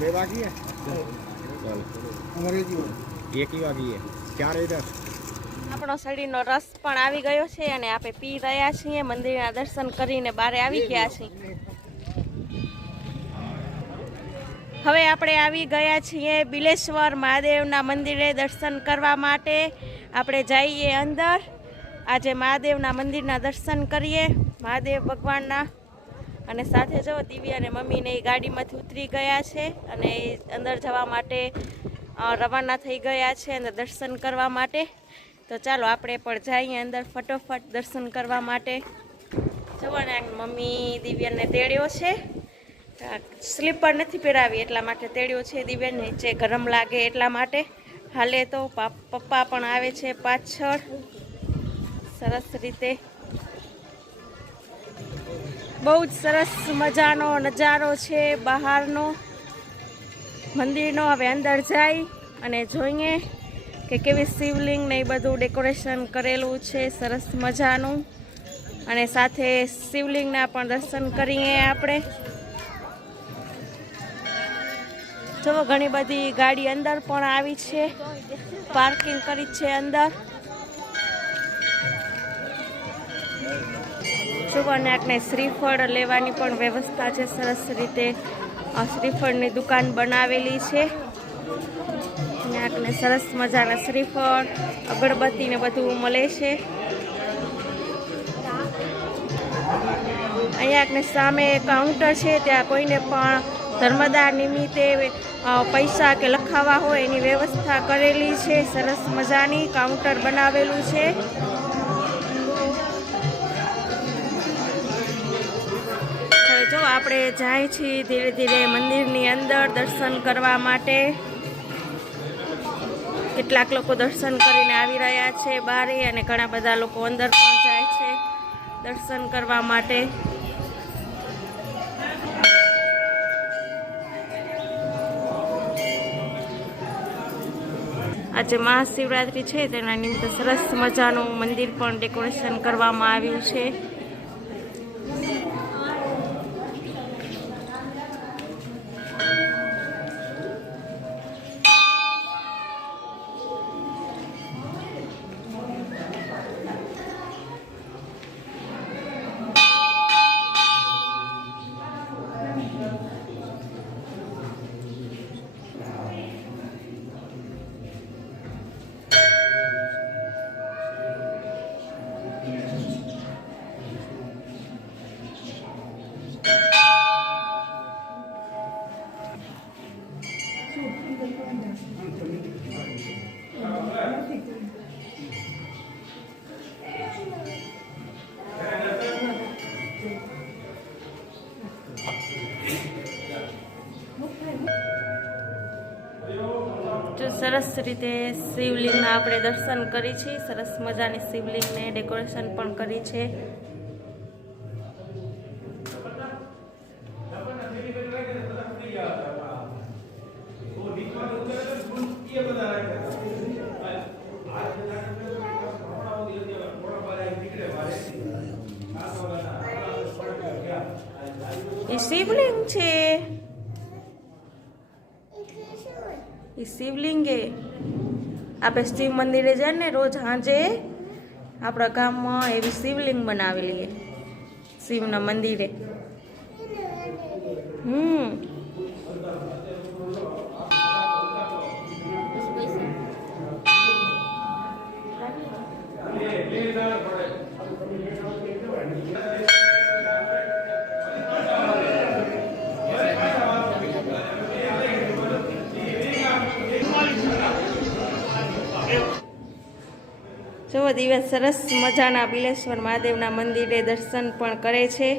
बाकी है अंग्रेजी एक ही बाकी है 4 इधर આપણો શરીરનો રસ પણ આવી ગયો છે અને આપણે પી રહ્યા છીએ મંદિરના દર્શન કરીને બહાર આવી ગયા છીએ હવે આપણે આવી ગયા છીએ બિલેશ્વર મહાદેવના મંદિરે દર્શન કરવા માટે આપણે જઈએ અંદર આજે મહાદેવના મંદિરના દર્શન કરીએ મહાદેવ ભગવાનના અને સાથે જો દિવ્યા અને મમ્મીને એ ગાડીમાંથી ઉતરી ગયા છે અને અંદર જવા માટે રવાના થઈ ગયા છે અંદર દર્શન કરવા માટે તો ચાલો આપણે પણ જઈએ અંદર ફટોફટ દર્શન કરવા માટે જવાને મમ્મી દિવ્યાને તેડ્યો છે સ્લીપર નથી પહેરાવી એટલા માટે તેડ્યો છે દિવ્યા નીચે ગરમ લાગે એટલા માટે હાલે તો પપ્પા પણ આવે છે પાછળ સરસ રીતે બહુ જ સરસ મજાનો નજારો છે બહારનો મંદિરનો હવે અંદર જાય અને જોઈએ કે કેવી શિવલિંગ ને એ બધું ડેકોરેશન કરેલું છે સરસ મજાનું અને સાથે શિવલિંગના પણ દર્શન કરીએ આપણે જો ઘણી બધી ગાડી અંદર પણ આવી છે પાર્કિંગ કરી છે અંદર સુવર્ણાકને શ્રીફળ લેવાની પણ વ્યવસ્થા છે સરસ રીતે શ્રીફળની દુકાન બનાવેલી છે નાકને સરસ મજાના શ્રીફળ અગરબત્તી ને બધું મળે છે અહીંયા સામે કાઉન્ટર છે ત્યાં કોઈને પણ ધર્મદાન નિમિત્તે પૈસા કે લખાવા હોય એની વ્યવસ્થા કરેલી છે સરસ મજાની કાઉન્ટર બનાવેલું છે જો આપણે જાય છીએ ધીરે ધીરે મંદિરની અંદર દર્શન કરવા માટે કેટલાક લોકો દર્શન કરીને આવી રહ્યા છે બારે અને ઘણા બધા લોકો અંદર પણ જાય છે દર્શન કરવા માટે આજે મહાશિવરાત્રી છે તેના નિમિત્તે સરસ મજાનું મંદિર પણ ડેકોરેશન કરવામાં આવ્યું છે સરસ રીતે શિવલિંગના આપણે દર્શન કરી છે સરસ મજાની શિવલિંગને ડેકોરેશન પણ કરી છે એ શિવલિંગ છે એ શિવલિંગ એ આપણે શિવ મંદિરે જાય ને રોજ સાંજે આપણા ગામમાં એવી શિવલિંગ બનાવેલી શિવના મંદિરે જો દિવસ સરસ મજાના બિલેશ્વર મહાદેવના મંદિરે દર્શન પણ કરે છે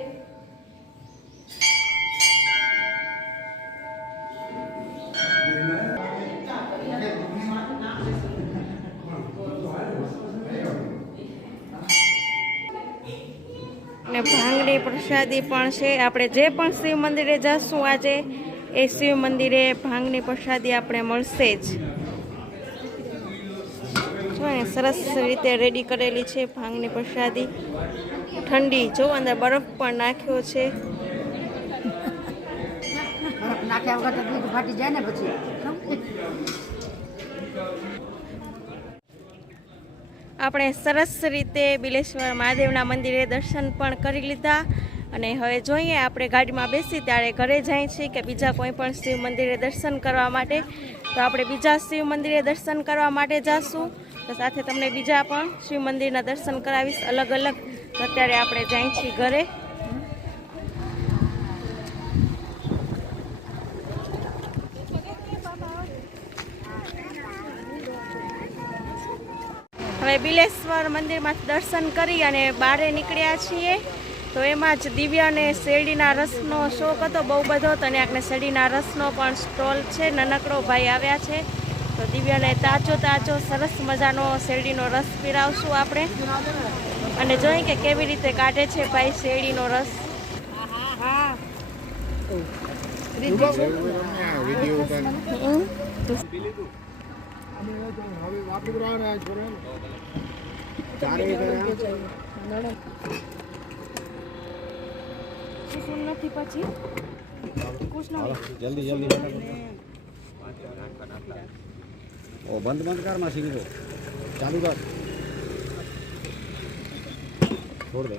અને ભાંગની પ્રસાદી પણ છે આપણે જે પણ શિવ મંદિરે જશું આજે એ શિવ મંદિરે ભાંગની પ્રસાદી આપણે મળશે જ સરસ રીતે રેડી કરેલી છે ભાંગની પ્રસાદી ઠંડી જો અંદર બરફ પણ નાખ્યો છે નાખ્યા વગર તો દૂધ ફાટી જાય ને પછી. આપણે સરસ રીતે બિલેશ્વર મહાદેવના મંદિરે દર્શન પણ કરી લીધા અને હવે જોઈએ આપણે ગાડીમાં બેસી ત્યારે ઘરે જાય છીએ કે બીજા કોઈ પણ શિવ મંદિરે દર્શન કરવા માટે. તો આપણે બીજા શિવ મંદિરે દર્શન કરવા માટે જાશું તો સાથે તમને બીજા પણ શિવ મંદિરના દર્શન કરાવીશ અલગ અલગ. તો અત્યારે આપણે જાય છીએ ઘરે. હવે બિલેશ્વર મંદિરમાંથી દર્શન કરી અને બહાર નીકળ્યા છીએ. તો એમાં જ દિવ્યાને શેરડીના રસનો શોખ હતો બહુ બધો. તો આપણે શેરડીના રસનો પણ સ્ટોલ છે, નાનકડો ભાઈ આવ્યા છે. તો દિવ્યાને તાજો તાજો સરસ મજાનો શેરડીનો રસ પીરાવશું આપણે અને જોઈએ કે કેવી રીતે કાઢે છે ભાઈ શેરડીનો રસ. નથી પછી जल्दी जल्दी ओ बंद बंद कर मशीन को चालू कर छोड़ दे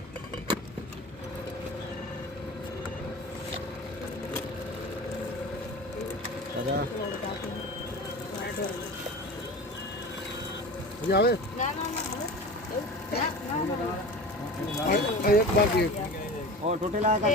आजा आवे एक बाकी ओ टोटेला का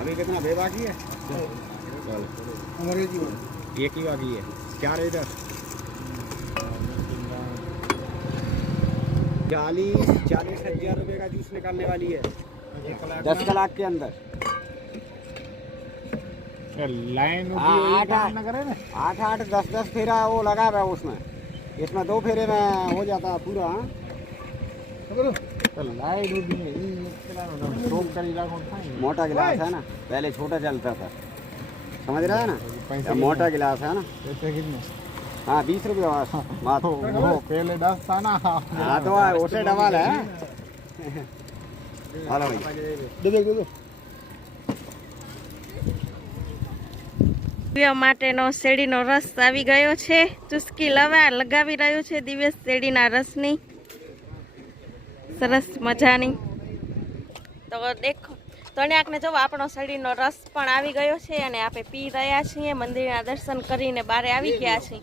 अभी कितना बे बाकी है चल हमारे जी एक ही बाकी है चार इधर 40,000 रुपए का जूस निकालने वाली है 10 कलाक के अंदर लाइन 8-8 फेरा वो लगा हुआ है उसमें 2 फेरे में हो जाता है पूरा. मोटा गिलास है ना, पहले छोटा चलता था समझ रहा है ना. मोटा गिलास है ना. हाँ 20 रुपये पहले 10 था ना. हाँ तो उसे डबल है. हेलो भाई દિવ્ય માટેનો શેરડીનો રસ આવી ગયો છે. ચુસ્કી લગાવી રહ્યું છે દિવ્ય શેરડીના રસની સરસ મજાની. તો દેખો તો આપણે જો આપણો શેરડીનો રસ પણ આવી ગયો છે અને આપણે પી રહ્યા છીએ. મંદિરના દર્શન કરીને બહાર આવી ગયા છીએ.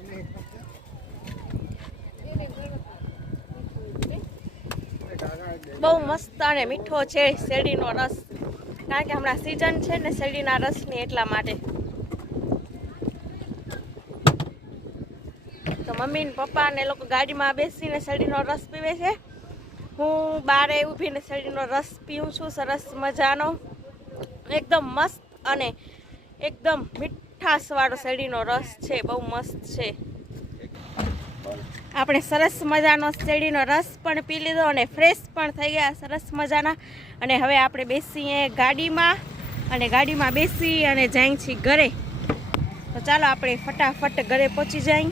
બહુ મસ્ત અને મીઠો છે શેરડીનો રસ, કારણ કે હમણાં સિઝન છે ને શેરડીના રસની એટલા માટે. તો મમ્મી ને પપ્પા ને લોકો ગાડીમાં બેસીને શેરડીનો રસ પીવે છે. હું બારે ઊભીને શેરડીનો રસ પીઉં છું સરસ મજાનો. એકદમ મસ્ત અને એકદમ મીઠાશવાળો શેરડીનો રસ છે, બહુ મસ્ત છે. આપણે સરસ મજાનો શેરડીનો રસ પણ પી લીધો અને ફ્રેશ પણ થઈ ગયા સરસ મજાના. અને હવે આપણે બેસીએ ગાડીમાં અને ગાડીમાં બેસી અને જાય છીએ ઘરે. તો ચાલો આપણે ફટાફટ ઘરે પહોંચી જઈએ.